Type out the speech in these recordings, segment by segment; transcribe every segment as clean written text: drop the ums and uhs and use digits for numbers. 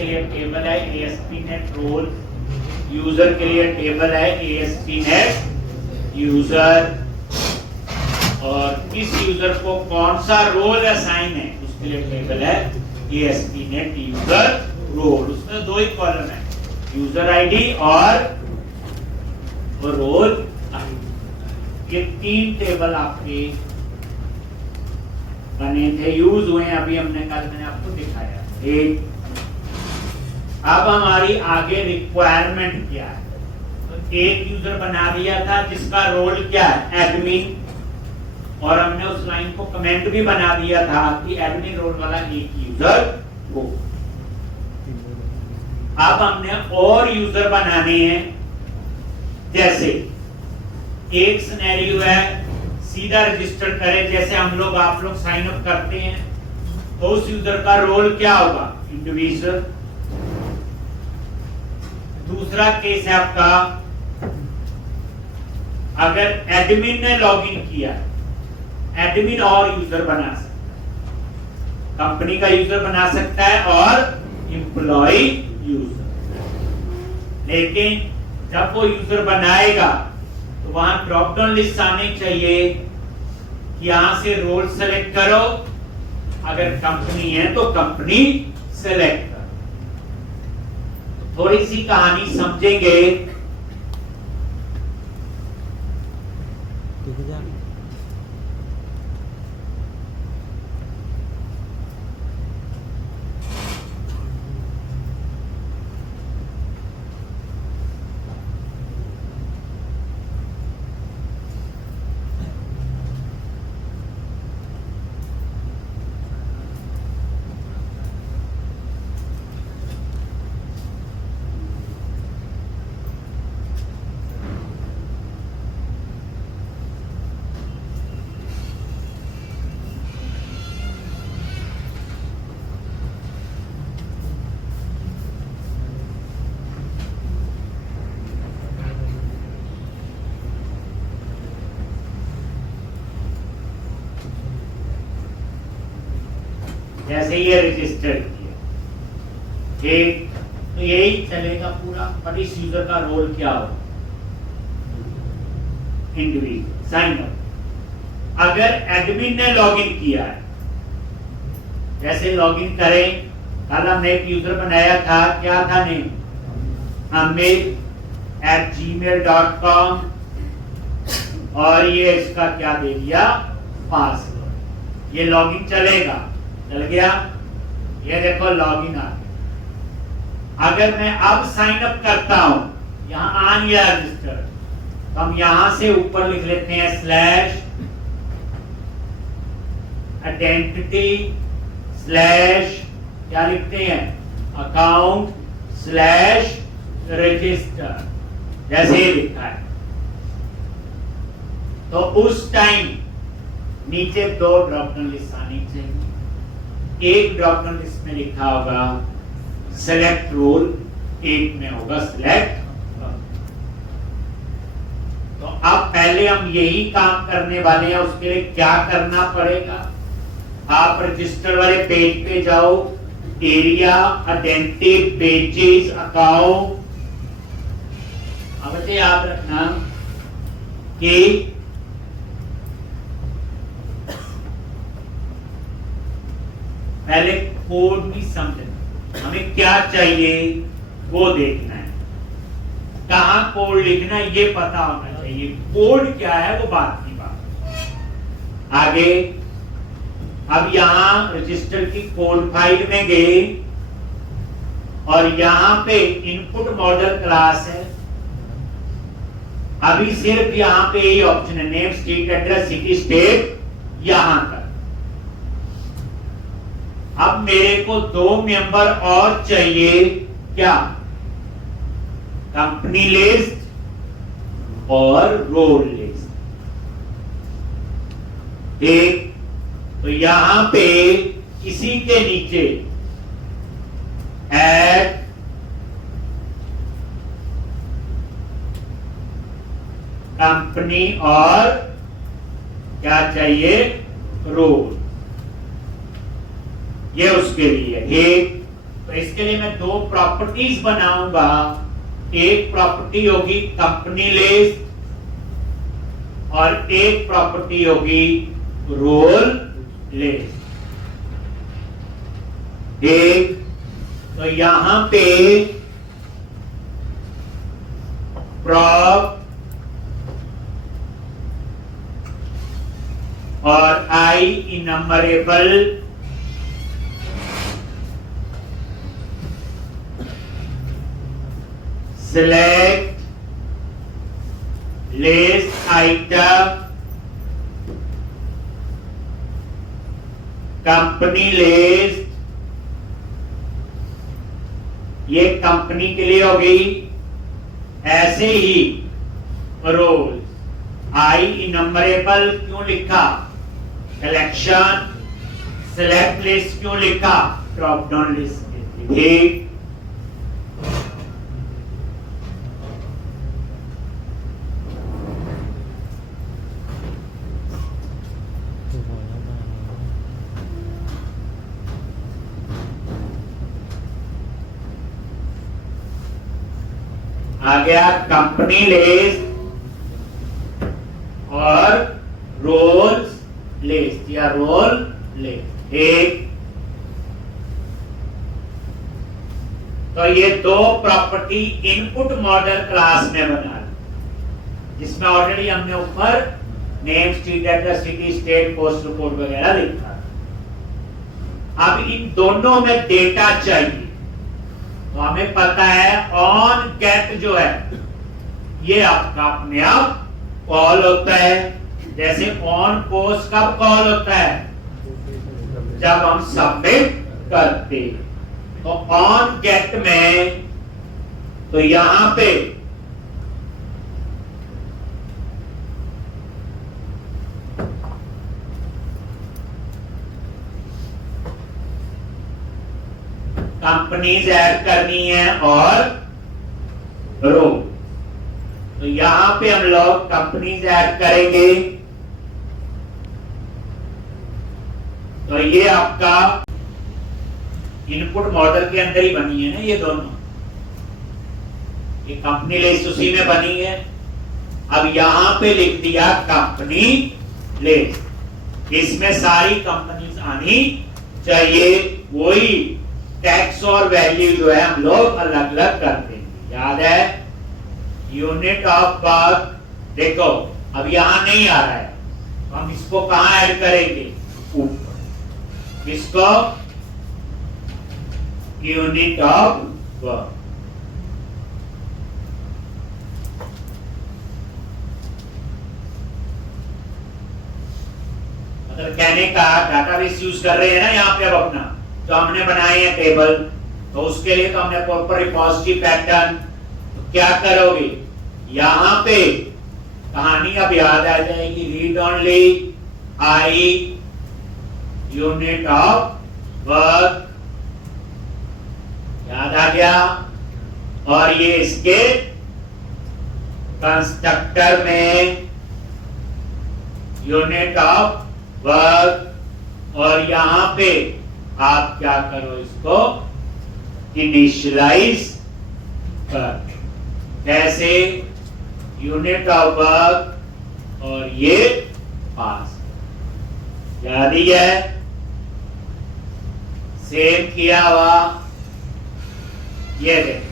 के लिए टेबल है ASP.NET रोल, यूजर के लिए टेबल है ASP.NET यूजर, और किस यूजर को कौन सा रोल असाइन है उसके लिए टेबल है ASP.NET यूजर रोल। उसमें दो ही कॉलम है, यूजर आईडी और रोल आईडी। ये तीन टेबल आपके बने थे, यूज हुए हैं, अभी मैंने आपको दिखाया। एक अब हमारी आगे रिक्वायरमेंट क्या है, तो एक यूजर बना दिया था जिसका रोल क्या है एडमिन, और हमने उस लाइन को कमेंट भी बना दिया था कि एडमिन रोल वाला एक यूजर हो। अब हमने और यूजर बनाने हैं, जैसे एक सिनेरियो है सीधा रजिस्टर करें, जैसे हम लोग आप लोग साइन अप करते हैं, तो उस यूजर का रोल क्या होगा इंडिविजुअल। दूसरा केस है आपका, अगर एडमिन ने लॉगिन किया, एडमिन और यूजर बना सकता है, कंपनी का यूजर बना सकता है और एम्प्लॉय यूजर। लेकिन जब वो यूजर बनाएगा तो वहां ड्रॉप डाउन लिस्ट आनी चाहिए कि यहां से रोल सेलेक्ट करो, अगर कंपनी है तो कंपनी सेलेक्ट करो। थोड़ी सी कहानी समझेंगे। जैसे ये रजिस्टर किया एक, तो यही चलेगा पूरा, पर इस यूजर का रोल क्या हो इंडिविजुअल साइन अप। अगर एडमिन ने लॉगिन किया है, जैसे लॉगिन करें, कल हमने एक यूजर बनाया था, क्या था नेम amit@gmail.com, और ये इसका क्या दे दिया पासवर्ड। ये लॉगिन चलेगा, चल गया, ये देखो लॉगिन आ गया। अगर मैं अब साइन अप करता हूं, यहां आन गया रजिस्टर, तो हम यहां से ऊपर लिख लेते हैं /identity/ क्या लिखते हैं account/register, जैसे ही लिखा है। तो उस टाइम नीचे दो ड्रॉप डाउन लिस्ट आनी चाहिए। एक ड्रॉप डाउन लिस्ट में लिखा होगा सेलेक्ट रोल, एक में होगा सेलेक्ट। तो अब पहले हम यही काम करने वाले हैं। उसके लिए क्या करना पड़ेगा, आप रजिस्टर वाले पेज पे जाओ, एरिया, आइडेंटिटी, पेजेस, अकाउंट। अब याद रखना कि पहले कोड भी समझना, हमें क्या चाहिए वो देखना है, कहां कोड लिखना है ये पता होना चाहिए, कोड क्या है वो बात की बात। आगे अब यहां रजिस्टर की कोड फाइल में गए, और यहां पे इनपुट मॉडल क्लास है। अभी सिर्फ यहां पे यही ऑप्शन है, name, street address, city, state, यहां तक। अब मेरे को दो मेंबर और चाहिए, क्या, कंपनी लिस्ट और रोल लिस्ट। एक तो यहां पे इसी के नीचे ऐड कंपनी और क्या चाहिए रोल, ये उसके लिए एक। तो इसके लिए मैं दो प्रॉपर्टीज बनाऊंगा। एक प्रॉपर्टी होगी कंपनी लिस्ट और एक प्रॉपर्टी होगी रोल लिस्ट। एक तो यहां पे प्रॉप और IEnumerable select list item company list, ये कंपनी के लिए होगी। ऐसे ही रोल आई इनमरेबल क्यों लिखा, कलेक्शन सेलेक्ट लिस्ट क्यों लिखा, ड्रॉप डाउन लिस्ट। ठीक, आ गया कंपनी लिस्ट और रोल्स लिस्ट या रोल लिस्ट। एक तो ये दो प्रॉपर्टी इनपुट मॉडल क्लास में बना ली, जिसमें ऑलरेडी हमने ऊपर name, street address, city, state, postal code वगैरह लिखा। अब इन दोनों में डेटा चाहिए, तो हमें पता है ऑन गेट जो है ये आपका अपने आप कॉल होता है। जैसे ऑन पोस्ट कब कॉल होता है, जब हम सबमिट करते। तो ऑन गेट में तो यहां पे कंपनीज ऐड करनी है और रो। तो यहां पे हम लोग कंपनीज ऐड करेंगे। तो ये आपका इनपुट मॉडल के अंदर ही बनी है ना, ये दोनों, ये कंपनी लिस्ट उसी में बनी है। अब यहां पे लिख दिया कंपनी लिस्ट, इसमें सारी कंपनीज आनी चाहिए। वही टैक्स और वैल्यू जो है हम लोग अलग अलग करते हैं, याद है। यूनिट ऑफ वर्क देखो अब यहां नहीं आ रहा है, तो हम इसको कहां ऐड करेंगे, ऊपर। इसको यूनिट ऑफ वर्क। मतलब कहने का डाटाबेस यूज कर रहे हैं ना यहाँ पे अब अपना, तो हमने बनाए हैं टेबल, तो उसके लिए तो हमने प्रॉपर रिपोजिटरी पैटर्न। तो क्या करोगे, यहां पे कहानी अब याद आ जाएगी, read only I unit of work, याद आ गया। और ये इसके कंस्ट्रक्टर में यूनिट ऑफ वर्क, और यहां पे आप क्या करो, इसको इनिशियलाइज कर, कैसे, यूनिट ऑफ वर्क और ये पास, याद ही है। सेव किया हुआ, ये देखो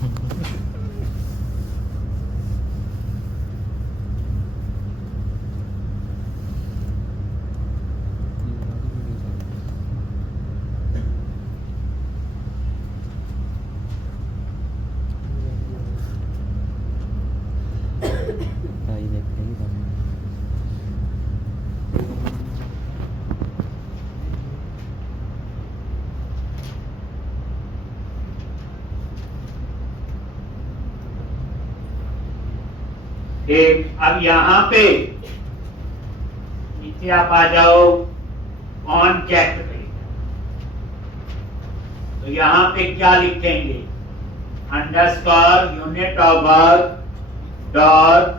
भाई देखते ही हम। एक अब यहां पे नीचे आप आ जाओ ऑन चेक पे, तो यहां पे क्या लिखेंगे, underscore unit of work dot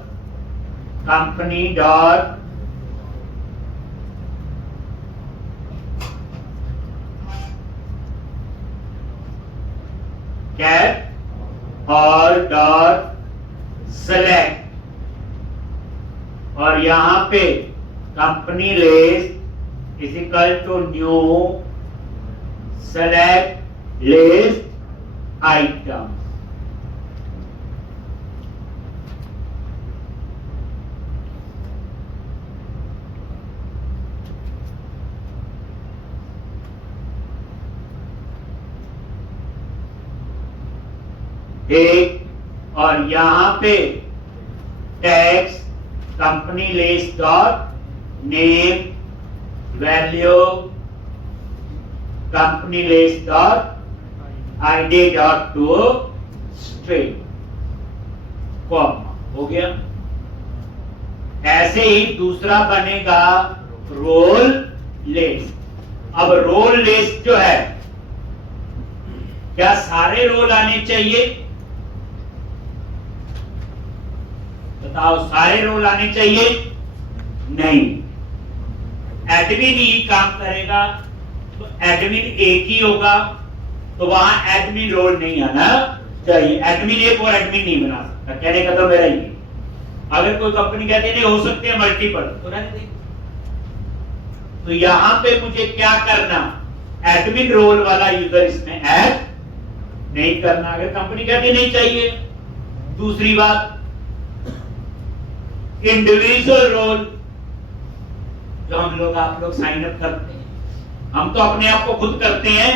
company dot cat और डॉट सेलेक्ट, और यहां पे company list is equal to new select list item. एक और यहां पे text company list dot name value company list dot ID dot to string, comma हो गया। ऐसे ही दूसरा बनेगा रोल लिस्ट। अब रोल लिस्ट जो है, क्या सारे रोल आने चाहिए? बताओ, सारे रोल आने चाहिए? नहीं, एडमिन ही काम करेगा, तो एडमिन एक ही होगा, तो वहां एडमिन रोल नहीं आना चाहिए। एडमिन एक और एडमिन नहीं बना सकता, कहने का तो मेरा ही। अगर कोई कंपनी कहती है नहीं हो सकते हैं मल्टीपल, तो रहने दें। तो यहां पे मुझे क्या करना, एडमिन रोल वाला यूजर इसमें ऐड नहीं करना। अगर कंपनी कहती नहीं चाहिए, दूसरी बात इंडिविजुअल रोल, जो हम लोग आप लोग साइन अप करते हैं, हम तो अपने आप को खुद करते हैं।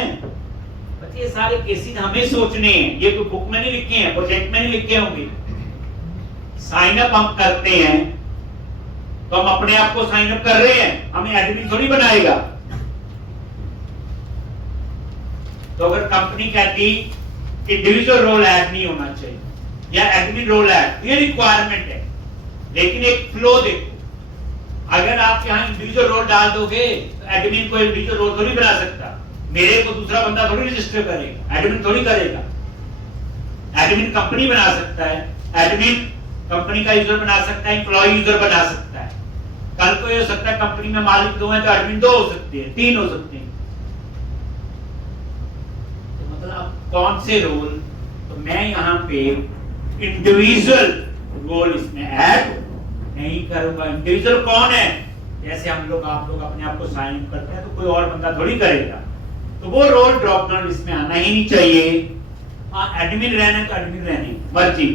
ये सारे केसेस हमें सोचने हैं, ये कोई बुक में नहीं लिखे हैं, प्रोजेक्ट में नहीं लिखे होंगे। साइन अप हम करते हैं तो हम अपने आप को साइन अप कर रहे हैं, हमें एडमिन थोड़ी बनाएगा। तो अगर कंपनी कहती इंडिविजुअल रोल ऐड नहीं होना चाहिए या एडमिन रोल ऐड, ये रिक्वायरमेंट है, लेकिन एक फ्लो देखो। अगर आप यहां इंडिविजुअल रोल डाल दोगे तो एडमिन को इंडिविजुअल रोल थोड़ी बना सकता, मेरे को दूसरा बंदा थोड़ी रजिस्टर करेगा, एडमिन थोड़ी करेगा। एडमिन कंपनी बना सकता है, एडमिन कंपनी का यूजर बना सकता है, एम्प्लॉय यूजर बना सकता है। कल को ये हो सकता है कंपनी में मालिक दो हैं तो एडमिन दो हो सकते हैं, तीन हो सकते हैं। तो मतलब कौन से रोल, तो मैं यहाँ पे इंडिविजुअल रोल इसमें ऐड नहीं करूंगा। इंडिविजुअल कौन है, जैसे हम लोग आप लोग अपने आप को साइन अप करते हैं तो कोई और बंदा थोड़ी करेगा, तो वो रोल ड्रॉप डाउन इसमें आना ही नहीं चाहिए। हाँ, एडमिन रहना तो एडमिन रहने मर्जी,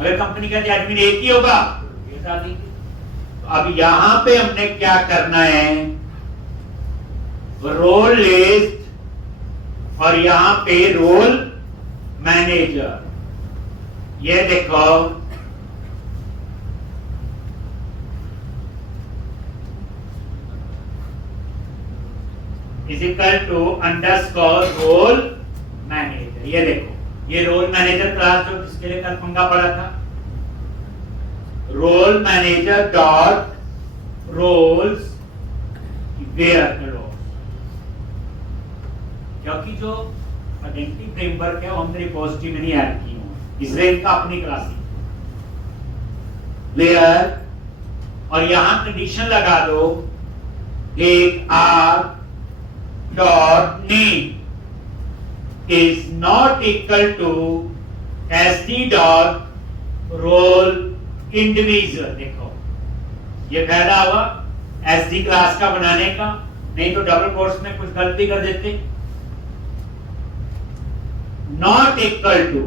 अगर कंपनी कहती है एडमिन एक ही होगा ये डाल देंगे। तो अब यहां पे हमने क्या करना है, रोल लिस्ट और यहां पे रोल मैनेजर। ये देखो is equal to underscore role manager. ये देखो, ये रोल मैनेजर क्लास जो जिसके लिए कल पंगा पड़ा था, role manager dot roles where clause, क्योंकि जो आइडेंटिटी फ्रेमवर्क है वो हमने रिपोजिटरी में नहीं ऐड की है, इसलिए इनका अपनी क्लास वेयर, और यहां कंडीशन लगा दो एक R dot name is not equal to sd dot role individual। देखो ये फायदा हुआ sd क्लास का बनाने का, नहीं तो डबल कोट्स में कुछ गलती कर देते। नॉट इक्वल टू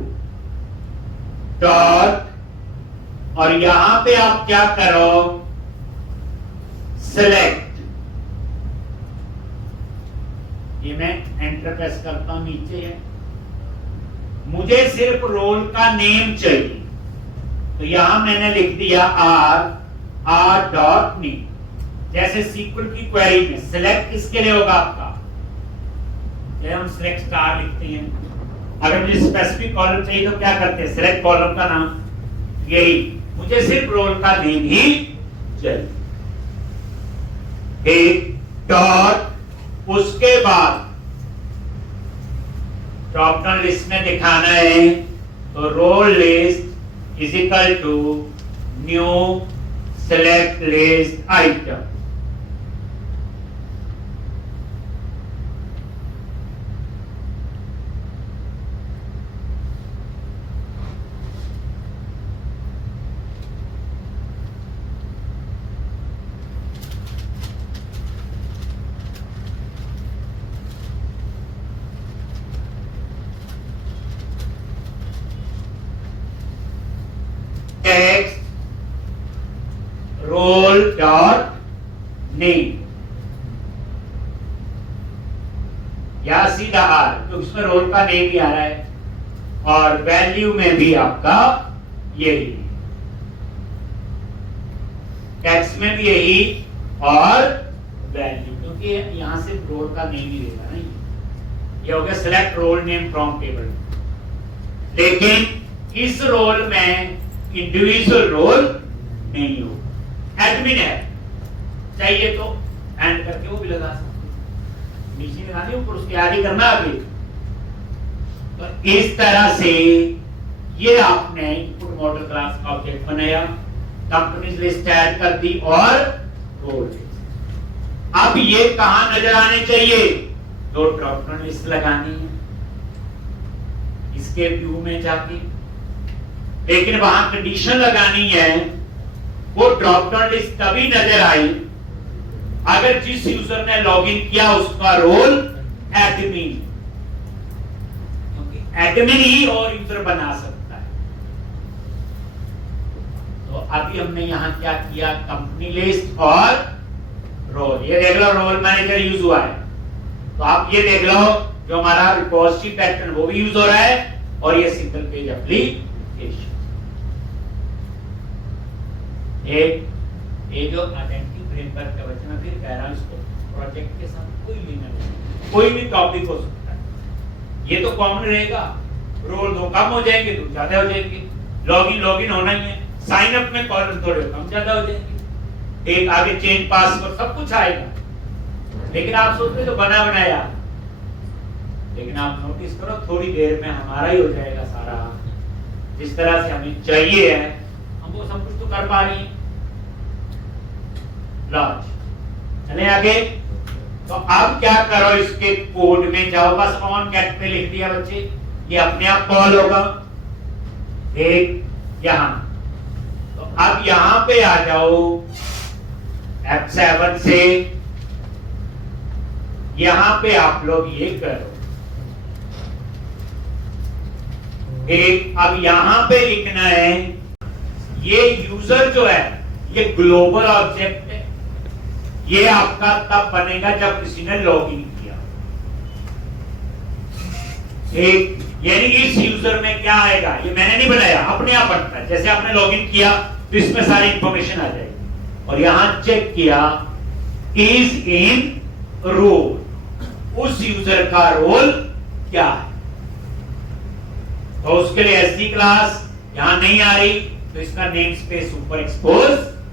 डॉट, और यहां पे आप क्या करो, सिलेक्ट। ये मैं एंटर प्रेस करता हूं, नीचे है, मुझे सिर्फ रोल का नेम चाहिए, तो यहां मैंने लिख दिया आर डॉट नेम। जैसे सीक्वल की क्वेरी में सिलेक्ट किसके लिए होगा आपका, जैसे हम सिलेक्ट स्टार लिखते हैं, अगर मुझे स्पेसिफिक कॉलम चाहिए तो क्या करते हैं, सिलेक्ट कॉलम का नाम, यही मुझे सिर्फ रोल का नेम ही चाहिए। एक डॉट, उसके बाद ड्रॉप डाउन लिस्ट में दिखाना है, तो role list is equal to new select list item. Text role dot name, या सीधा आर, तो उसमें रोल का नेम भी आ रहा है, और वैल्यू में भी आपका यही, टेक्स्ट में भी यही, और वैल्यू, क्योंकि यहां से रोल का नेम ही देगा नहीं, ये हो गया select role name from table. लेकिन इस रोल में इंडिविजुअल रोल नहीं हो, एडमिन है, चाहिए तो एंड करके वो भी लगा सकते, नीचे लगानी ऊपर उसकी आगे करना आगे। तो इस तरह से ये आपने इनपुट मॉडल क्लास का ऑब्जेक्ट बनाया, कंपनीज लिस्ट ऐड कर दी और रोल लिस्ट। अब ये कहां नजर आने चाहिए, तो ड्रॉप डाउन लिस्ट लगानी है इसके व्यू में जाके, लेकिन वहां कंडीशन लगानी है, वो ड्रॉप डाउन लिस्ट तभी नजर आई अगर जिस यूजर ने लॉगिन किया उसका रोल एडमिन, क्योंकि एडमिन ही और यूजर बना सकता है। तो अभी हमने यहां क्या किया, कंपनी लिस्ट और रोल, ये देख लो रोल मैनेजर यूज हुआ है, तो आप ये देख लो जो हमारा रिपोजिटरी पैटर्न वो भी यूज हो रहा है, और ये सिंगल पेज एप्लीकेशन। ये जो आइडेंटिटी फ्रेमवर्क का बच्चा, मैं फिर कह रहा हूं, इसको प्रोजेक्ट के साथ कोई लेना नहीं, कोई भी टॉपिक हो सकता है, ये तो कॉमन रहेगा, रोल दो कम हो जाएंगे तो ज्यादा हो जाएंगे, लॉगिन होना ही है, साइन अप में कॉलम थोड़े कम ज्यादा हो जाएंगे, एक आगे चेंज पासवर्ड सब कुछ आएगा। लेकिन आप सोचते तो बना बनाया, लेकिन आप नोटिस करो थोड़ी देर में हमारा ही हो जाएगा सारा, जिस तरह से हमें चाहिए है हम वो सब कुछ तो कर पा रही हैं। लॉन्च, चले आगे। तो अब क्या करो, इसके कोड में जाओ, बस ऑन गेट पे लिख दिया बच्चे, ये अपने आप कॉल होगा, एक यहां, तो अब यहां पे आ जाओ, F7 से यहां पे आप लोग ये करो, एक अब यहां पे लिखना है, ये यूजर जो है ये ग्लोबल ऑब्जेक्ट है, ये आपका तब बनेगा जब किसी ने लॉगिन किया, एक यानी इस यूजर में क्या आएगा, ये मैंने नहीं बनाया, अपने आप बनता है, जैसे आपने लॉगिन किया तो इसमें सारी इंफॉर्मेशन आ जाएगी, और यहां चेक किया इज इन रोल, उस यूजर का रोल क्या है, तो उसके लिए एसडी क्लास यहां नहीं आ रही, तो इसका नेम स्पेस ऊपर एक्सपोज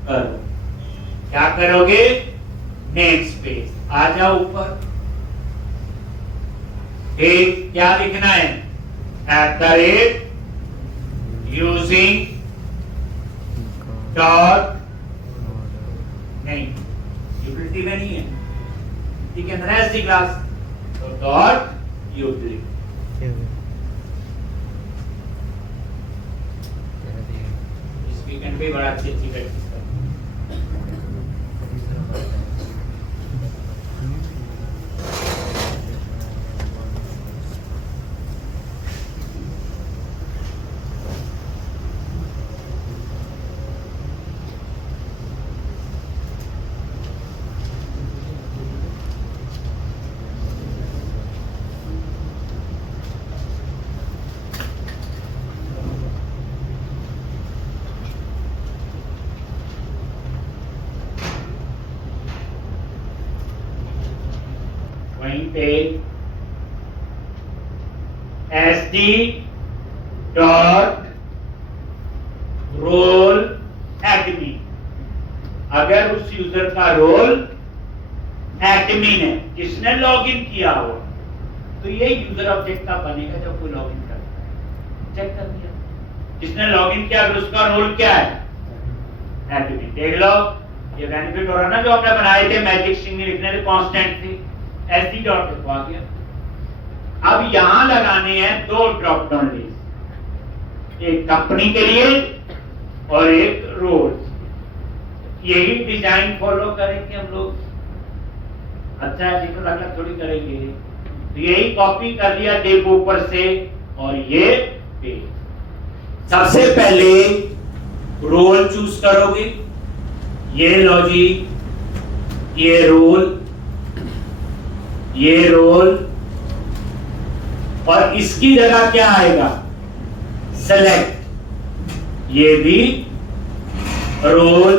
करो, क्या करोगे, नेम स्पेस आ जाओ ऊपर, एक क्या लिखना है, @using डॉट, नहीं यूटिलिटी में नहीं है, ठीक है, एसडी क्लास, तो डॉट यूटिलिटी, इस वीकेंड पे बड़ा अच्छी प्रैक्टिस करो। पे SD डॉट रोल एडमिन, अगर उस यूजर का रोल एडमिन है, जिसने लॉगिन किया हो, तो ये यूजर ऑब्जेक्ट का बनेगा जब कोई लॉगिन करता है। चेक कर दिया, जिसने लॉगिन किया अगर उसका रोल क्या है, एडमिन। देख लो ये बेनिफिट हो रहा ना, जो हमने बनाए थे मैजिक स्ट्रिंग में लिखने थे कांस्टेंट थी, SD डॉट लिखवा गया। अब यहां लगाने हैं दो ड्रॉप डाउन लिस्ट, एक कंपनी के लिए और एक रोल। यही डिजाइन फॉलो करेंगे हम लोग। अच्छा है, जिनको अलग थोड़ी करेंगे। तो यही कॉपी कर लिया टेप ऊपर से, और ये पेज। सबसे पहले रोल चूज करोगे, ये लो जी, ये रोल, ये रोल, और इसकी जगह क्या आएगा, सेलेक्ट, ये भी रोल,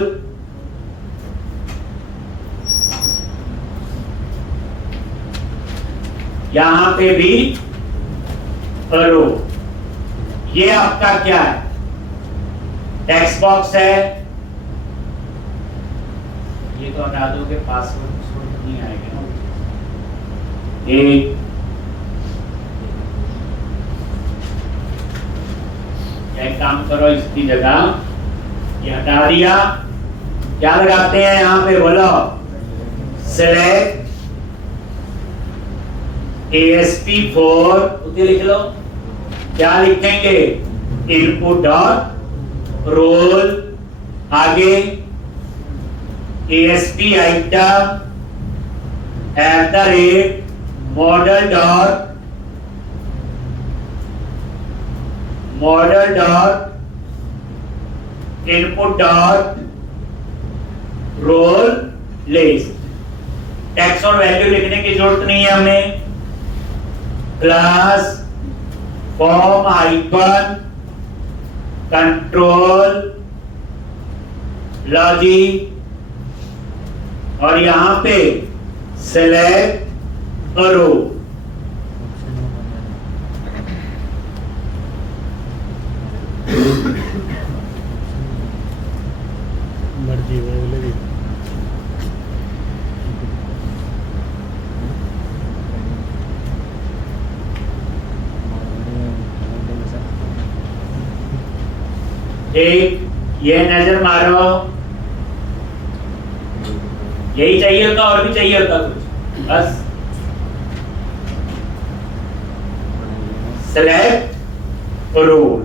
यहां पे भी रो। ये आपका क्या है, टेक्स्ट बॉक्स है, ये तो हटा दोगे, पासवर्ड नहीं आएगा ना। एक काम करो, इसकी जगह ये हटा दिया, क्या लगाते हैं यहां पे, बोलो, सेलेक्ट ASP4, उसे लिख लो। क्या लिखेंगे, इनपुट डॉट रोल, आगे ASP item @ model dot input dot roll list. Text और वैल्यू लिखने की जरूरत नहीं है हमें। Class form icon control logic, और यहां पे सेलेक्ट करो। मर्जी एक ये नजर मारो, यही चाहिए होता, और भी चाहिए होता कुछ, बस सेलेक्ट रोल।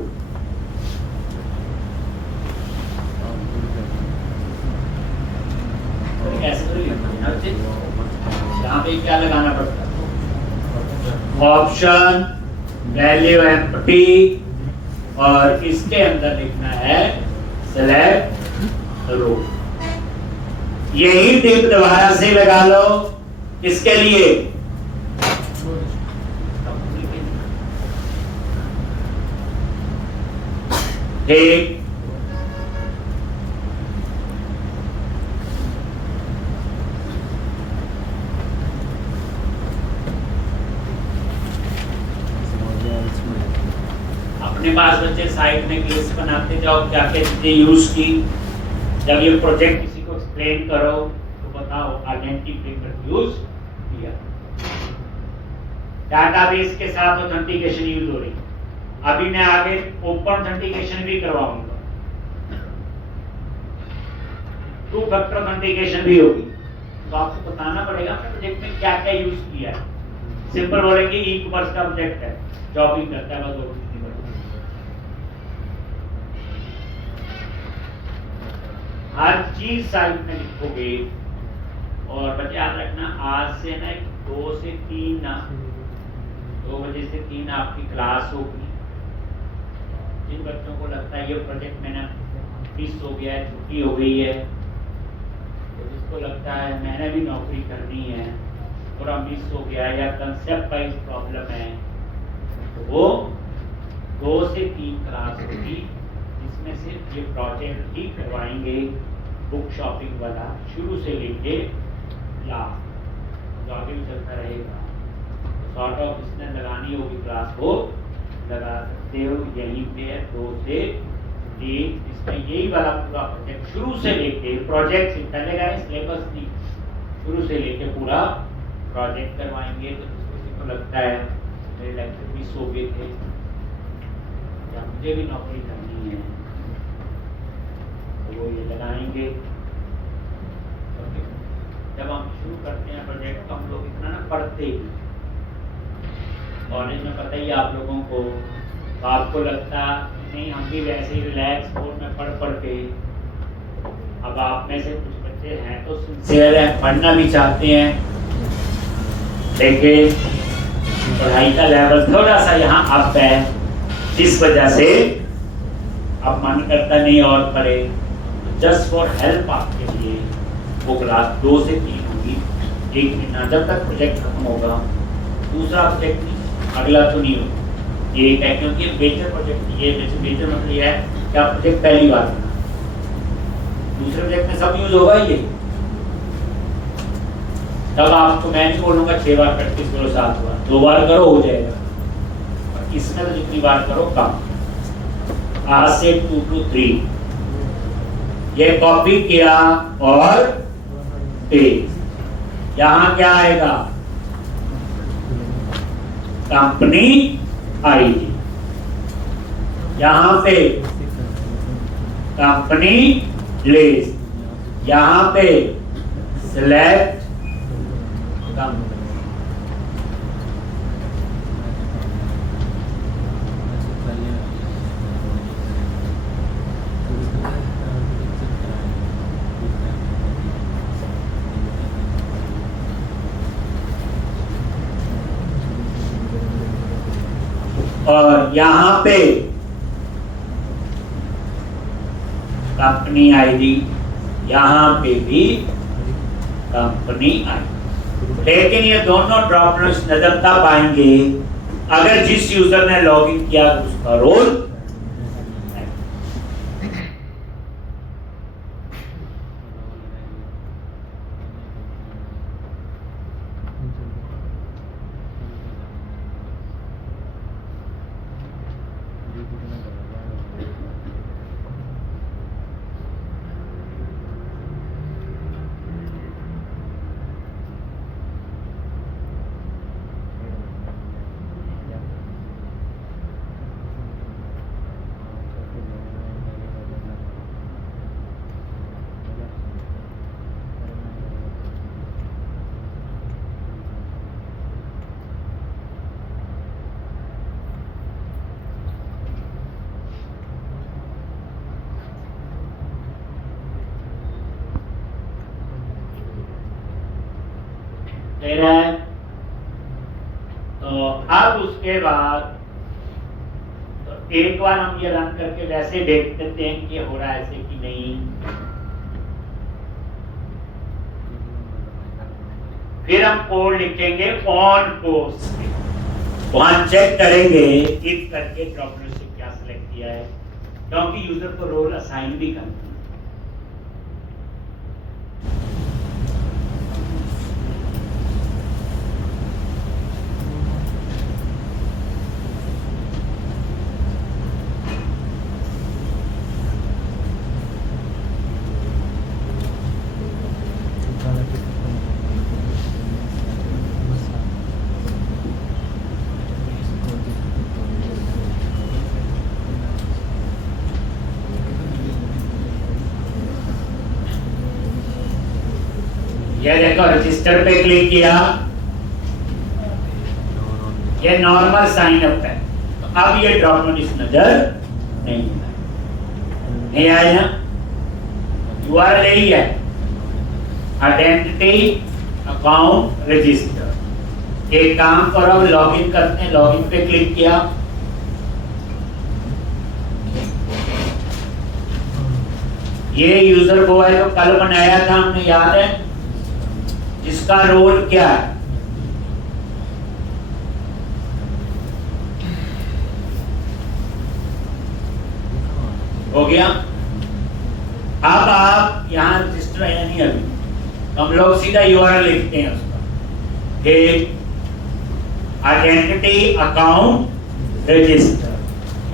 यहाँ पे क्या लगाना पड़ता है, ऑप्शन वैल्यू एम्प्टी, और इसके अंदर लिखना है सेलेक्ट रोल। यही टिप दोबारा से लगा लो इसके लिए। ठीक, अपने पास बच्चे साइड में केस बनाते जाओ, क्या क्या चीजें यूज की। जब ये प्रोजेक्ट किसी को एक्सप्लेन करो तो बताओ आइडेंटिफायर यूज किया। डाटाबेस के साथ ऑथेंटिकेशन यूज हो रही, अभी मैं आगे ओपन ऑथेंटिकेशन भी करवाऊंगा, 2 फैक्टर ऑथेंटिकेशन भी होगी। तो आपको बताना पड़ेगा प्रोजेक्ट में क्या क्या यूज किया है। सिंपल बोलेंगे ई कॉमर्स का प्रोजेक्ट है, जॉबिंग करता है, बस हर चीज साइड में लिखोगे। और बच्चे याद रखना, आज से ना 2 से 3 ना 2 बजे से 3 आपकी क्लास होगी। जिन बच्चों को लगता है ये प्रोजेक्ट में ना मिस हो गया है, छुट्टी हो गई है, तो जिसको लगता है मैंने भी नौकरी करनी है, पूरा मिस हो गया है, या कंसेप्ट वाइज प्रॉब्लम है, तो वो 2 से 3 क्लास होगी, जिसमें से ये प्रोजेक्ट ही करवाएंगे, बुक शॉपिंग वाला, शुरू से लेके लास्ट, जो आगे भी चलता रहेगा। शॉर्ट ऑफ इसने लगानी होगी क्लास को लगा सकते हो, यहीं पे है 2 से 3। इसमें यही वाला पूरा प्रोजेक्ट शुरू से लेके प्रोजेक्ट से चलेगा, सिलेबस नहीं, शुरू से लेके पूरा प्रोजेक्ट करवाएंगे। तो किसी को लगता है मेरे लेक्चर मिस हो गए थे या मुझे भी नौकरी करनी है तो वो ये लगाएंगे। जब हम शुरू करते हैं प्रोजेक्ट तो हम लोग इतना ना पढ़ते ही, कॉलेज में पता ही आप लोगों को, तो आपको लगता नहीं हम भी वैसे ही रिलैक्स मोड में पढ़ के। अब आप में से कुछ बच्चे हैं तो सिंसियर है, पढ़ना भी चाहते हैं, लेकिन पढ़ाई का लेवल थोड़ा सा यहाँ अप है, जिस वजह से अब मन करता नहीं और पढ़े। जस्ट फॉर हेल्प आपके लिए वो क्लास 2 से 3 होगी, 1 महीना जब तक प्रोजेक्ट खत्म होगा। दूसरा प्रोजेक्ट नहीं, अगला तो नहीं होगा, ये एक है क्योंकि मेजर प्रोजेक्ट, ये मेजर मतलब ये है कि आप प्रोजेक्ट पहली बार करना, दूसरे प्रोजेक्ट में सब यूज होगा ये। तब आपको मैं नहीं बोलूँगा 6 बार प्रैक्टिस करो, 7 बार, 2 बार करो हो जाएगा, और इसमें तो जितनी बार करो कम। आज से 2 to 3 ये कॉपी किया और पेस्ट। यहाँ क्या आएगा, कंपनी आईडी, यहाँ पे कंपनी लिस्ट, यहाँ पे सिलेक्ट कंपनी। और यहाँ पे कंपनी आईडी, यहाँ पे भी कंपनी आईडी। लेकिन ये दोनों ड्रॉप डाउन नजर तब आएंगे अगर जिस यूजर ने लॉगिन किया उसका रोल। तो अब उसके बाद तो एक बार हम ये रन करके वैसे देख लेते हैं कि हो रहा है ऐसे कि नहीं। फिर हम कोड लिखेंगे ऑन पोस्ट, वहां चेक करेंगे इफ करके ड्रॉप डाउन से क्या सिलेक्ट किया है, क्योंकि यूजर को रोल असाइन भी करना है। ये देखो रजिस्टर पे क्लिक किया, ये नॉर्मल साइन अप है। तो अब ये ड्रॉप डाउन नजर नहीं आया। यूआरएल यही है, आइडेंटिटी अकाउंट रजिस्टर। एक काम करो, लॉगिन करते हैं, लॉगिन पे क्लिक किया, ये यूजर वो है जो कल बनाया था हमने, याद है, जिसका रोल क्या है, हो गया। अब आप यहाँ रजिस्टर है नहीं, अभी हम लोग सीधा यूआरएल लिखते हैं उसका, identity account register,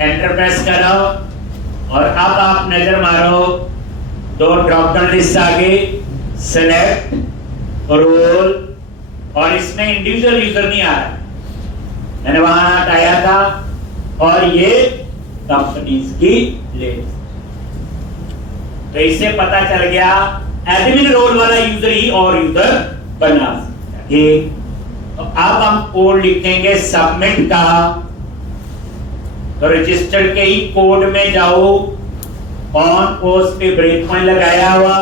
enter press करो और अब आप नजर मारो, दो ड्रॉप डाउन लिस्ट आ गई, सेलेक्ट रोल, और इसमें इंडिविजुअल यूजर नहीं आ रहा, मैंने वहां हटाया था, और ये कंपनीज की लिस्ट। तो इससे पता चल गया एडमिन रोल वाला यूजर ही और यूजर बना सकता है। ठीक, तो अब हम कोड लिखेंगे सबमिट का, तो रजिस्टर के ही कोड में जाओ, ऑन पोस्ट पे ब्रेक पॉइंट लगाया हुआ,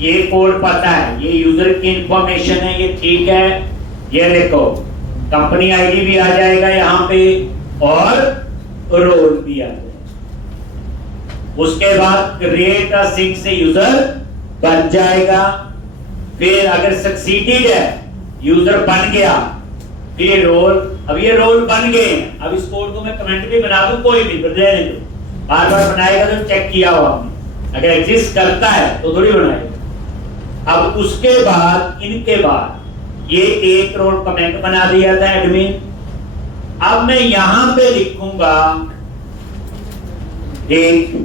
ये कोड पता है, ये यूजर की इंफॉर्मेशन है, ये ठीक है, ये देखो कंपनी आईडी भी आ जाएगा यहाँ पे और रोल भी आ जाएगा। उसके बाद क्रिएट अ सिंक से यूजर बन जाएगा। फिर अगर सक्सीडेड है, यूजर बन गया, फिर रोल, अब ये रोल बन गए, अब इस कोड को मैं कमेंट भी बना दूं, कोई भी रहने दो, बार बार बनाएगा तो चेक किया हुआ हमने, अगर एग्जिस्ट करता है तो थोड़ी बनाएगा। अब उसके बाद, इनके बाद ये एक रोल कमेंट बना दिया था एडमिन, अब मैं यहां पे लिखूंगा एक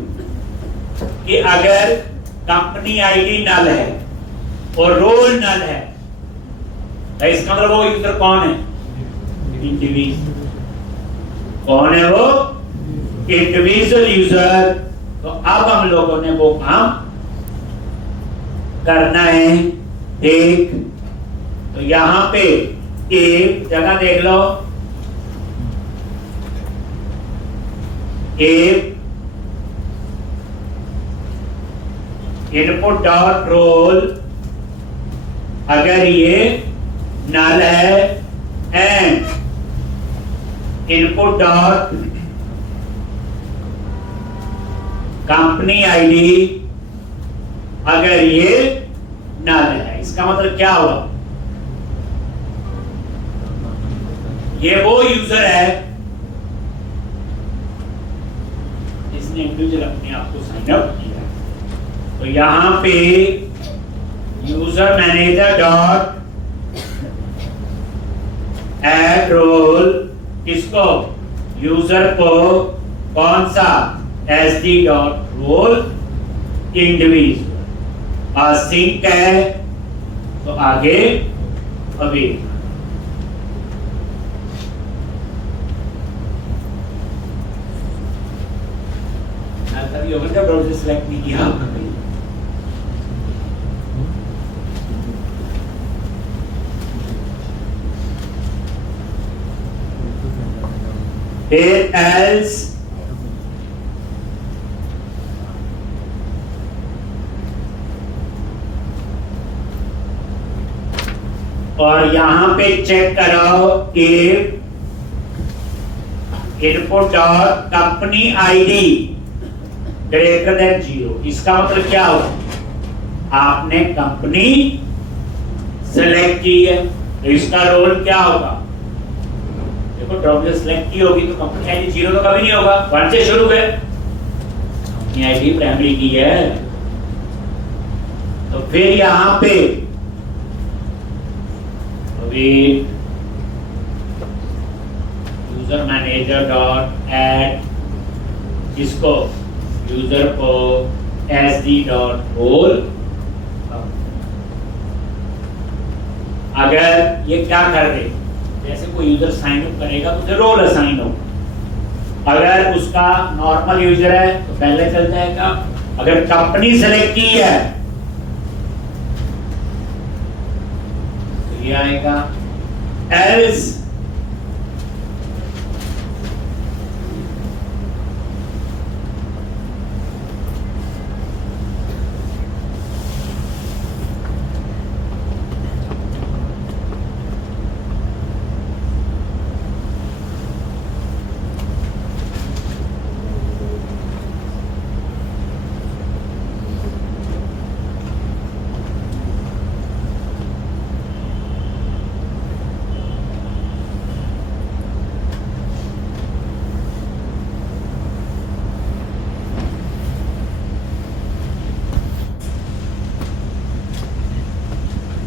कि अगर कंपनी आईडी नल है और रोल नल है, तो इसका मतलब वो यूजर कौन है? इंडिविजुअल। कौन है वो? Individual user. तो अब हम लोगों ने वो काम करना है। एक तो यहां पे एक जगह देख लो, एक इनपुट डॉट रोल अगर ये नल है, and input dot company ID अगर ये नल है। इसका मतलब क्या हुआ? ये वो यूजर है जिसने इंडिविजुअल अपने आप को साइन अप किया। तो यहां पे user manager dot add role, किसको? यूजर को। कौन सा? SD dot role individual. Sync है तो आगे अभी तभी होगा जब ब्राउज़र सिलेक्ट नहीं किया। फिर एल्स और यहां पे चेक करो कि input dot company ID greater than 0। इसका मतलब क्या हो? आपने कंपनी सेलेक्ट की है, तो इसका रोल क्या होगा? देखो ड्रॉप लिस्ट सेलेक्ट की होगी तो कंपनी आईडी 0 तो कभी नहीं होगा, 1 से शुरू है। कंपनी आईडी प्राइमरी की है, तो फिर यहां पे यूजर मैनेजर डॉट ऐड इसको यूजर को SD डॉट रोल। अगर ये क्या कर दे, जैसे कोई यूजर साइन अप करेगा तो रोल असाइन हो। अगर उसका नॉर्मल यूजर है तो पहले चल जाएगा, अगर कंपनी सेलेक्ट की है तो ये आएगा। एल्स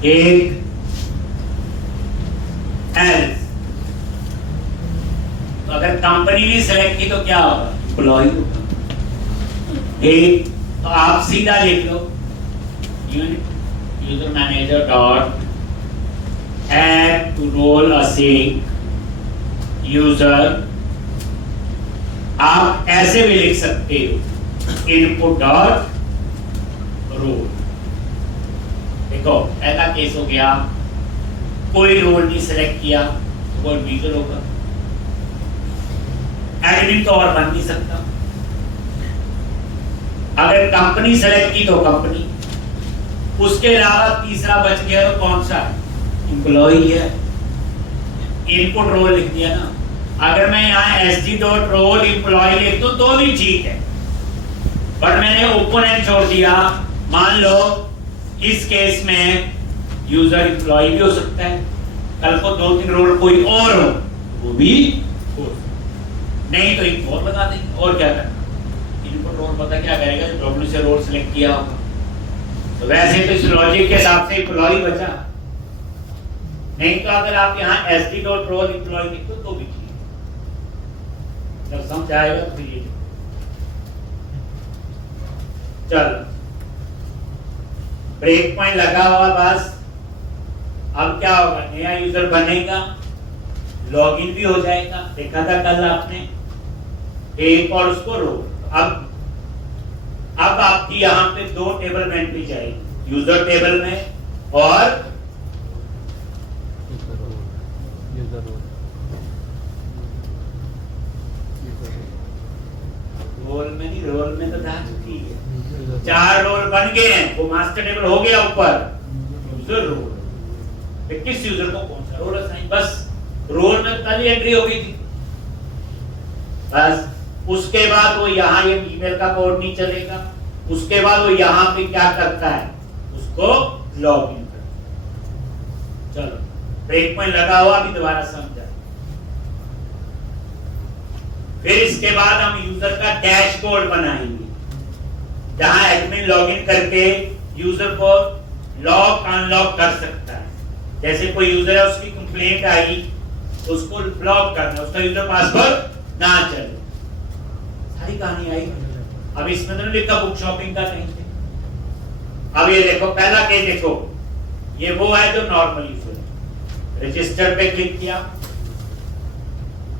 एक एल्स तो अगर कंपनी ने सेलेक्ट की तो क्या होगा, एम्प्लॉय होगा। ठीक, तो आप सीधा लिख लो user manager dot add to role assign user. आप ऐसे भी लिख सकते हो इनपुट डॉट रोल। देखो ऐसा केस हो गया, कोई रोल नहीं सिलेक्ट किया तो वो यूजर होगा, एडमिन तो और बन नहीं सकता। अगर कंपनी सेलेक्ट की तो कंपनी, उसके अलावा तीसरा बच गया तो कौन सा, एम्प्लॉई है। इनपुट रोल लिख दिया ना, अगर मैं यहाँ एसडी डॉट रोल एम्प्लॉय लिख दूं तो भी ठीक है, पर मैंने ओपन एंड छोड़ दिया। मान लो इस केस में यूजर एम्प्लॉय भी हो सकता है, कल को 2-3 रोल कोई और हो वो भी हो, नहीं तो एक और लगा देंगे। और क्या करना, इनपुट रोल पता क्या करेगा, जो डब्ल्यू से रोल सिलेक्ट किया होगा। तो वैसे तो इस लॉजिक के हिसाब से एम्प्लॉय बचा, नहीं तो अगर आप यहाँ एसडी डॉट रोल एम्प्लॉय लिख दो तो भी ठीक, जब समझ आएगा तो ये चलो ब्रेक पॉइंट लगा हुआ बस। अब क्या होगा, नया यूजर बनेगा, लॉगिन भी हो जाएगा, देखा था कल आपने, एक और उसको रोल। अब आपकी यहाँ पे 2 टेबल में एंट्री जाएगी, यूजर टेबल में और रोल में नहीं, रोल में तो जा चुकी है। 4 रोल बन गए हैं, वो मास्टर टेबल हो गया ऊपर, यूजर रोल। किस यूजर को कौन सा रोल असाइन, बस रोल में कल एंट्री हो गई थी बस। उसके बाद वो यहाँ ये ईमेल का कोड नहीं चलेगा, उसके बाद वो यहाँ पे क्या करता है, उसको लॉग इन करता। चलो ब्रेक पॉइंट लगा हुआ, अभी दोबारा समझा। फिर इसके बाद हम यूजर का डैशबोर्ड बनाएंगे, जहां एडमिन लॉगिन करके यूजर को लॉक अनलॉक कर सकता है। जैसे कोई यूजर है, उसकी कंप्लेंट आई तो उसको ब्लॉक करना, उसका यूजर पासवर्ड ना चले, सारी कहानी आई। अब इसमें तो लिखा बुक शॉपिंग का नहीं थे। अब ये देखो पहला केस देखो, ये वो है जो नॉर्मल यूजर है। रजिस्टर पे क्लिक किया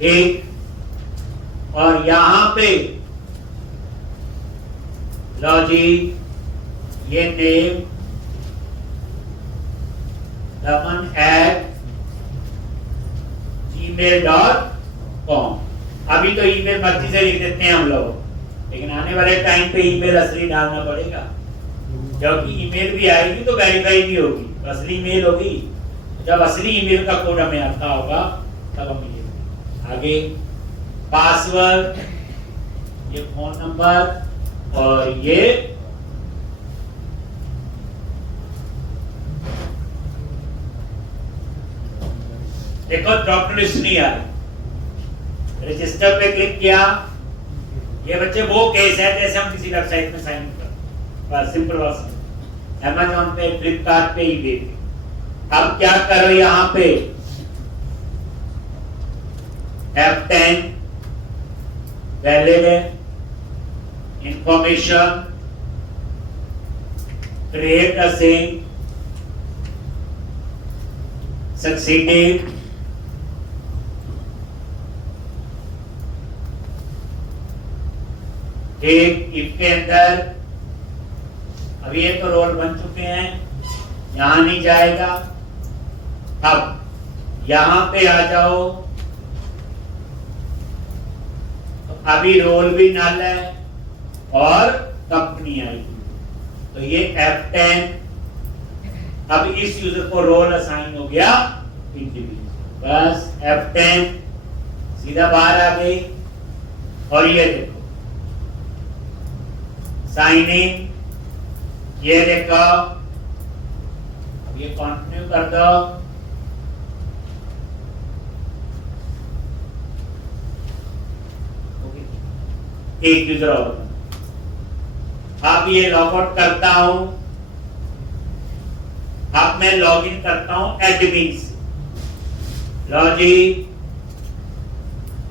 एक, और यहां पे लॉजिक, ये नेम gmail.com। अभी तो ईमेल मर्जी से लिख देते हैं हम लोग, लेकिन आने वाले टाइम पे ईमेल असली डालना पड़ेगा, क्योंकि ईमेल भी आएगी तो वेरीफाई भी होगी, असली ईमेल होगी। जब असली ईमेल का कोड हमें आता होगा तब हम ये आगे पासवर्ड, ये फोन नंबर, और ये देखो ड्रॉप लिस्ट नहीं आ रही। रजिस्टर पे क्लिक किया, ये बच्चे वो केस है जैसे हम किसी वेबसाइट में साइन कर, बस सिंपल बात, अमेज़न पे, फ्लिपकार्ट पे, ईबे पे। अब क्या करो, यहाँ पे F10 वैलिड है, information, create a same, succeeded, एक इफ के अंदर। अब ये तो रोल बन चुके हैं, यहां नहीं जाएगा। अब यहां पे आ जाओ, तो अभी रोल भी नल है और कंपनी आएगी, तो ये F10। अब इस यूजर को रोल असाइन हो गया इंडिविजुअल, बस F10 सीधा बाहर आ गई। और ये देखो साइन इन, ये देखो, अब ये कंटिन्यू कर दो। एक यूजर और, अब ये लॉग आउट करता हूं, अब मैं लॉग इन करता हूं एडमिन से, लॉजिक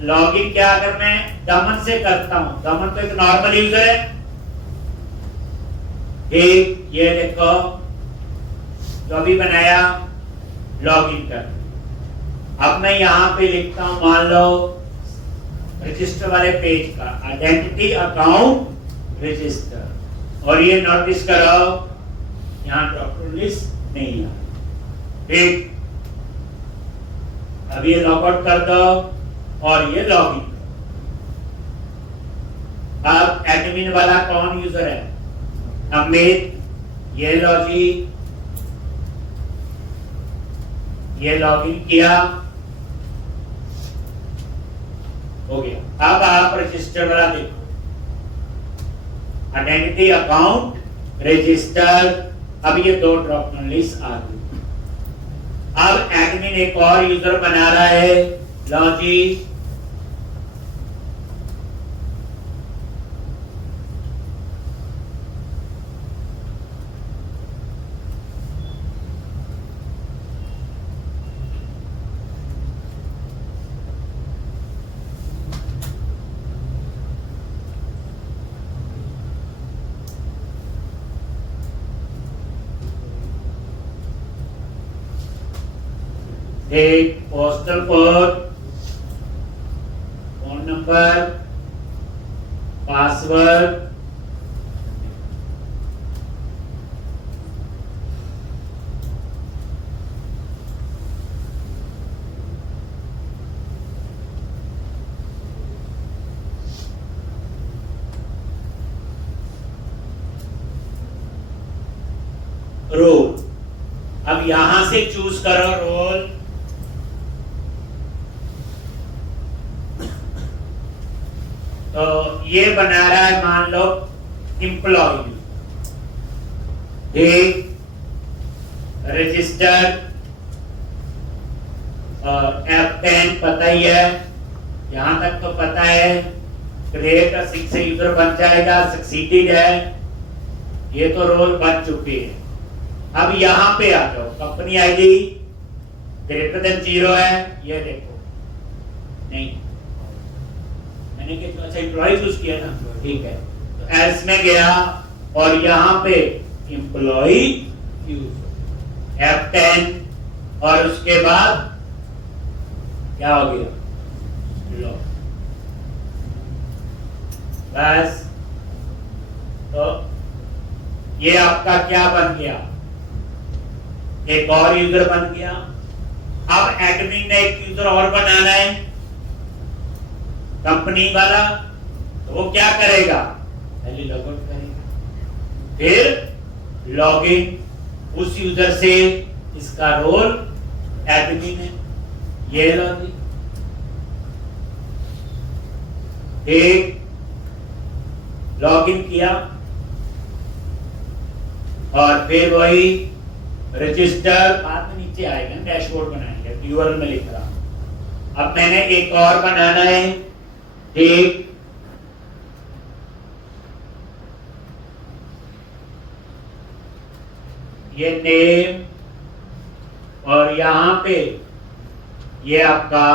लॉगिन क्या अगर मैं दमन से करता हूं, दमन तो एक नॉर्मल यूजर है, ठीक, ये देखो जो अभी बनाया लॉगिन कर। अब मैं यहां पे लिखता हूं, मान लो रजिस्टर वाले पेज का आइडेंटिटी अकाउंट रजिस्टर, और ये नोटिस करो यहां ड्रॉप लिस्ट नहीं है, ठीक। अब ये लॉगआउट कर दो और ये लॉगिन करो। अब एडमिन वाला कौन यूजर है? अमित, ये लो जी, ये लॉगिन किया, हो गया। अब आप रजिस्टर वाला देखो, आइडेंटिटी अकाउंट रजिस्टर, अब ये दो ड्रॉप डाउन लिस्ट आ गई। अब एडमिन एक और यूजर बना रहा है, लो जी, एक postal code, phone number, password, role. अब यहां से चूज करो रोल, तो ये बना रहा है मान लो एम्प्लॉय, ठीक, रजिस्टर और F10 पता ही है, यहां तक तो पता है। क्रिएट 6 से यूजर बन जाएगा, सक्सीडेड है, ये तो रोल बन चुकी है। अब यहां पे आ जाओ, कंपनी आईडी ग्रेटर देन 0 है, ये देखो नहीं, मैंने क्या अच्छा एम्प्लॉय चूज किया ना, ठीक है, तो एल्स में गया और यहां पे एम्प्लॉय यूज F10 और उसके बाद क्या हो गया, लॉग। बस, तो ये आपका क्या बन गया, एक और यूजर बन गया। अब एडमिन ने एक यूजर और बनाना है कंपनी वाला, तो वो क्या करेगा, पहले लॉगआउट करेगा, फिर लॉगिन उस यूजर से, इसका रोल एडमिन है, ये लॉगिन, एक लॉगिन किया और फिर वही रजिस्टर, बाद में नीचे आएगा, डैशबोर्ड बनाएंगे, यूआरएल में लिख रहा। अब मैंने एक और बनाना है, ठीक, ये नेम और यहां पे ये आपका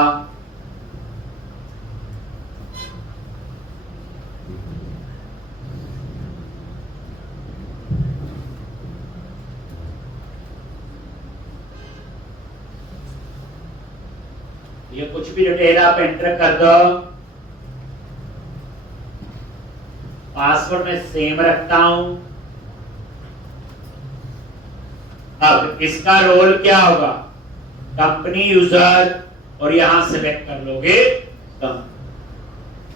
ये कुछ भी डिटेल आप एंटर कर दो। पासवर्ड में सेम रखता हूं। अब इसका रोल क्या होगा, कंपनी यूजर, और यहां सेलेक्ट कर लोगे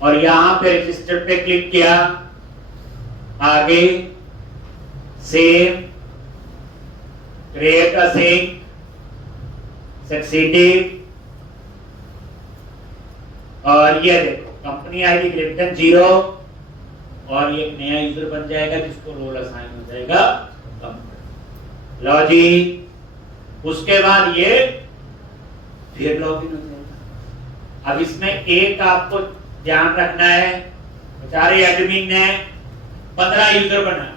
और यहां पे रजिस्टर पे क्लिक किया, आगे same, create a sync, succeeded, और ये देखो कंपनी आईडी ग्रेटर देन 0 और ये नया यूजर बन जाएगा जिसको रोल असाइन हो जाएगा लो जी। उसके बाद ये फिर लॉगिन हो जाएगा। अब इसमें एक आपको ध्यान रखना है, बेचारे एडमिन ने 15 यूजर बनाए,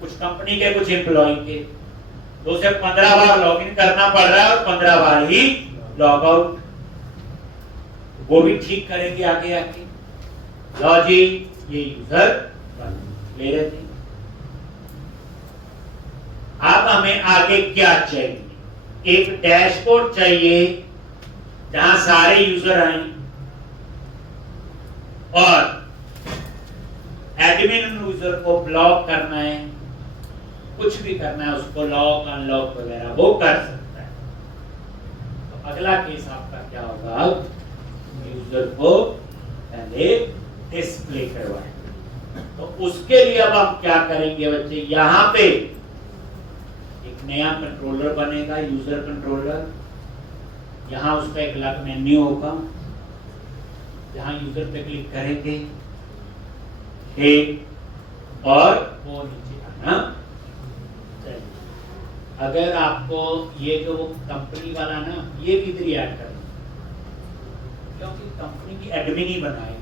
कुछ कंपनी के कुछ एम्प्लॉय के, तो उसे 15 बार लॉगिन करना पड़ रहा है और 15 बार ही लॉग आउट। वो भी ठीक करेंगे आगे आके। लो जी, ये यूजर ले रहे थे। अब हमें आगे क्या चाहिए? एक डैशबोर्ड चाहिए जहां सारे यूजर आए और एडमिन यूजर को ब्लॉक करना है, कुछ भी करना है, उसको लॉक अनलॉक वगैरह वो कर सकता है। तो अगला केस आपका क्या होगा? यूजर को पहले डिस्प्ले करवाएंगे। तो उसके लिए अब हम क्या करेंगे बच्चे? यहां पे एक नया कंट्रोलर बनेगा, यूजर कंट्रोलर। यहां उसका एक अलग मेन्यू होगा, जहां यूजर पे क्लिक करेंगे ठीक, और वो नीचे आना चाहिए। अगर आपको ये जो वो कंपनी वाला ना, ये भी इधर ऐड करना, क्योंकि कंपनी की एडमिन ही बनाए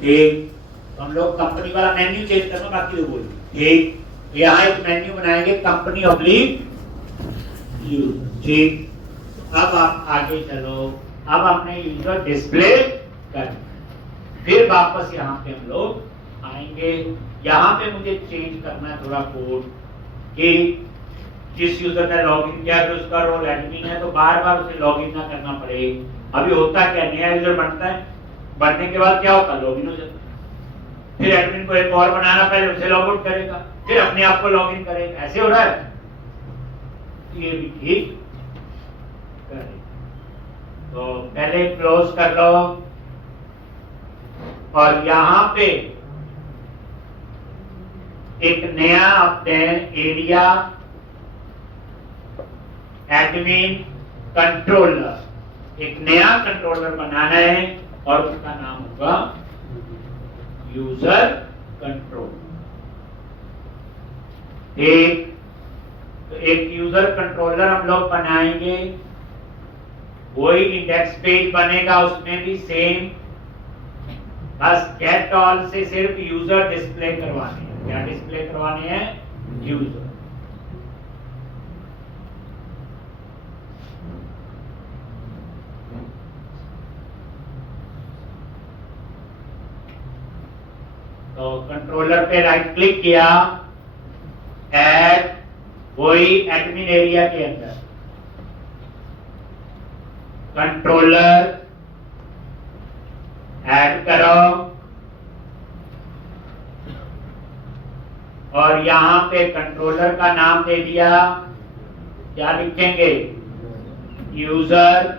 ठीक। तो हम लोग कंपनी वाला मेन्यू चेंज करना, बाकी तो बोल ठीक। यहाँ एक मेन्यू बनाएंगे कंपनी ऑब्लिक यूजर ठीक। अब आप आगे चलो, अब हमने यूजर डिस्प्ले कर, फिर वापस यहाँ पे हम लोग आएंगे। यहाँ पे मुझे चेंज करना है थोड़ा कोड कि जिस यूजर ने लॉगिन किया तो उसका रोल एडमिन है, तो बार बार उसे लॉगिन ना करना पड़े। अभी होता क्या, नया यूजर बनता है, बनने के बाद क्या होता है, लॉगिन हो जाता है। फिर एडमिन को एक और बनाना, पहले उसे लॉग आउट करेगा, फिर अपने आप को लॉगिन करेगा। ऐसे हो रहा है, ये भी ठीक करें। तो पहले क्लोज कर लो और यहां पे एक नया अपने एरिया एडमिन कंट्रोलर, एक नया कंट्रोलर बनाना है और उसका नाम होगा यूजर कंट्रोल ठीक। तो एक यूजर कंट्रोलर हम लोग बनाएंगे, वही इंडेक्स पेज बनेगा, उसमें भी सेम, बस गेट ऑल से सिर्फ यूजर डिस्प्ले करवाने हैं। क्या डिस्प्ले करवाने हैं? यूजर। तो कंट्रोलर पे राइट क्लिक किया, ऐड, वही एडमिन एरिया के अंदर कंट्रोलर ऐड करो और यहां पे कंट्रोलर का नाम दे दिया, क्या लिखेंगे? यूजर।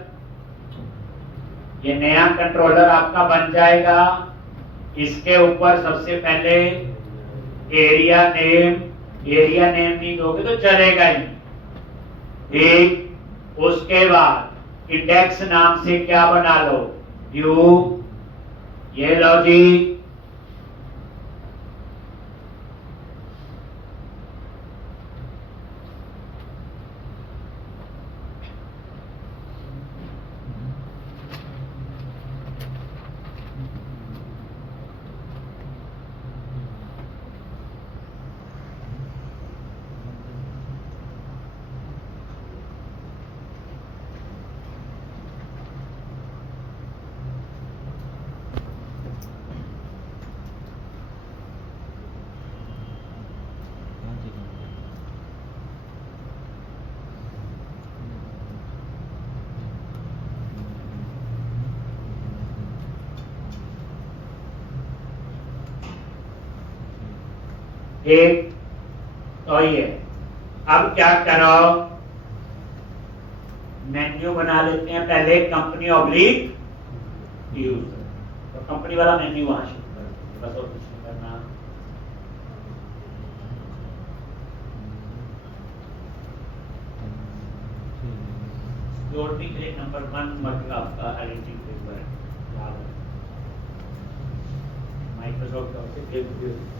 ये नया कंट्रोलर आपका बन जाएगा। इसके ऊपर सबसे पहले एरिया नेम, एरिया नेम नहीं दोगे तो चलेगा ही ठीक। उसके बाद इंडेक्स नाम से क्या बना लो? व्यू। ये लो जी, एक तो ये। अब क्या करो, मेन्यू बना लेते हैं पहले, कंपनी ऑब्लिक यूजर। तो कंपनी वाला मेन्यू वहां शिफ्ट कर, बस और कुछ नहीं करना। सिक्योरिटी के लिए नंबर 1 मतलब आपका आइडेंटिटी पेपर है, माइक्रोसॉफ्ट ऑफिस।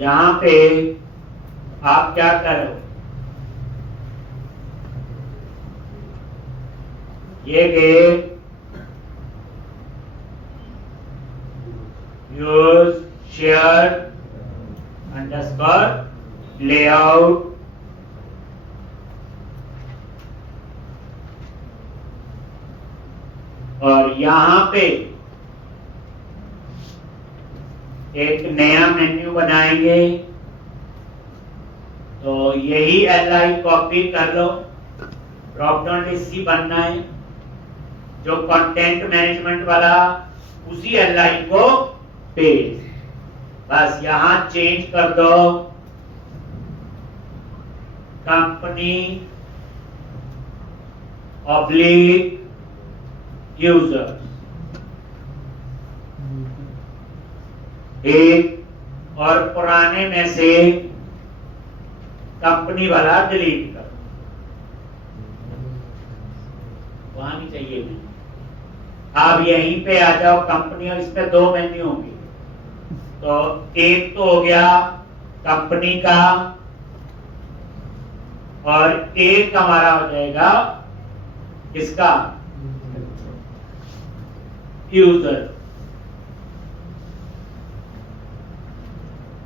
यहां पे आप क्या करो, ये get use share underscore layout और यहां पे एक नया मेन्यू बनाएंगे, तो यही LI कॉपी कर लो, ड्रॉप डाउन लिस्ट ही बनना है, जो कंटेंट मैनेजमेंट वाला उसी LI को पेस्ट, बस यहां चेंज कर दो कंपनी ऑब्लिक यूजर, एक और पुराने में से कंपनी वाला डिलीट कर, वहां नहीं चाहिए मैं। अब यहीं पे आ जाओ कंपनी, और इस पे दो मेन्यू होंगे, तो एक तो हो गया कंपनी का और एक हमारा हो जाएगा किसका, यूजर।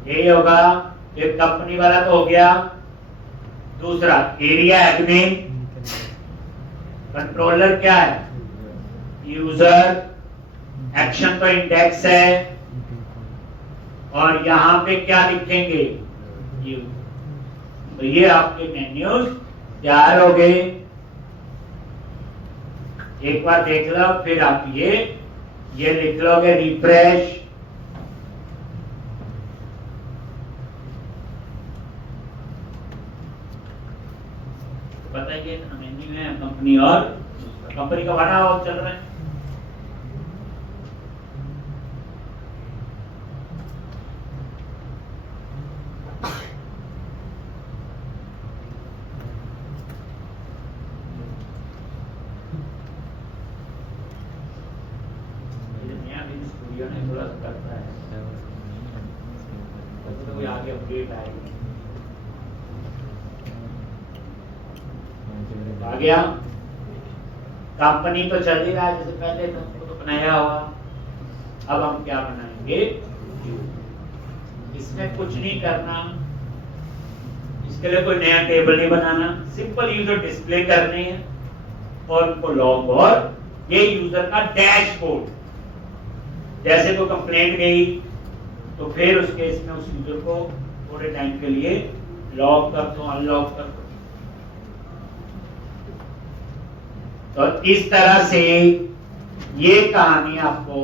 ये होगा, एक कंपनी वाला तो हो गया, दूसरा एरिया एडमिन, कंट्रोलर क्या है, यूजर, एक्शन तो इंडेक्स है, और यहां पे क्या लिखेंगे, यू। तो ये आपके मेन्यूज तैयार हो गए। एक बार देख लो, फिर आप ये लिख लोगे रिफ्रेश, बताइए मेन्यू है कंपनी, और कंपनी का बना चल रहा है। स्टूडियो ने थोड़ा सा करता है, तो कोई आगे अपडेट आएगी। आ गया, कंपनी तो चल ही रहा है जैसे पहले तो बनाया हुआ। अब हम क्या बनाएंगे, इसमें कुछ नहीं करना, इसके लिए कोई नया टेबल नहीं बनाना, सिंपल यूजर डिस्प्ले करने हैं और उनको लॉग, और ये यूजर का डैशबोर्ड, जैसे कोई कंप्लेंट गई तो फिर उस केस में उस यूजर को थोड़े टाइम के लिए लॉक कर दो, अनलॉक कर दो। तो इस तरह से ये कहानी आपको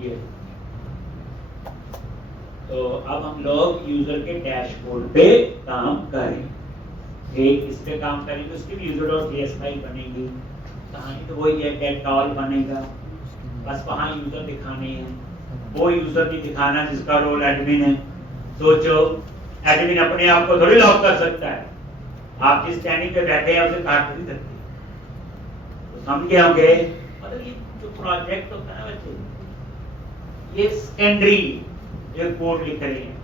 ये। तो अब हम लोग यूजर के डैशबोर्ड पे काम करें, एक इस पे काम करेंगे, उसकी भी user.js फाइल बनेगी, कहानी तो वही है, गेट ऑल बनेगा, बस वहां यूजर दिखाने हैं, वो यूजर भी दिखाना जिसका रोल एडमिन है। सोचो एडमिन अपने आप को थोड़ी लॉक कर सकता है, आप जिस स्टैंडिंग पे बैठे हैं उसे काट नहीं सकते, तो समझे होंगे। मतलब ये जो प्रोजेक्ट होता है बच्चे, ये सेकेंडरी एक कोड लिख रहे हैं,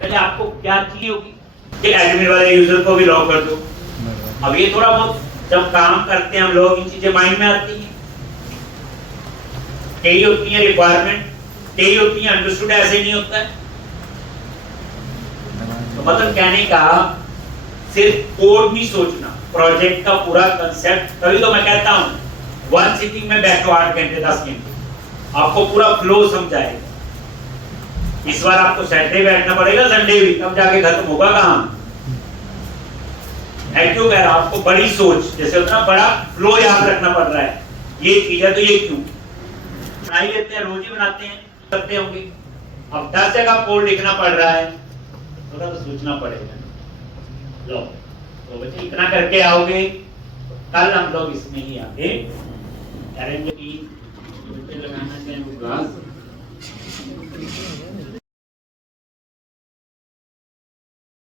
पहले आपको क्या चाहिए होगी कि एडमिन वाले यूजर को भी लॉक कर दो। अब ये थोड़ा बहुत जब काम करते हैं हम लोग, इन चीजें माइंड में आती हैं, यही होती है रिक्वायरमेंट, यही होती है अंडरस्टूड, ऐसे नहीं होता है। तो मतलब कहने का सिर्फ कोड नहीं सोचना, प्रोजेक्ट का पूरा कंसेप्ट। तभी तो मैं कहता हूं वन सिटिंग में बैठो 8 घंटे 10 घंटे, आपको पूरा फ्लो समझाएगा। इस बार आपको सैटरडे बैठना पड़ेगा, संडे भी, तब जाके खत्म होगा काम। क्यों कह रहा, आपको बड़ी सोच, जैसे उतना बड़ा फ्लो याद रखना पड़ रहा है, ये चीज है तो ये क्यों बना ही लेते हैं, रोज ही बनाते हैं, करते होंगे। अब 10 जगह कोड लिखना पड़ रहा है, थोड़ा तो सोचना पड़ेगा। लो तो बच्चे इतना करके आओगे, कल हम लोग इसमें ही आगे करेंगे। लगाना चाहिए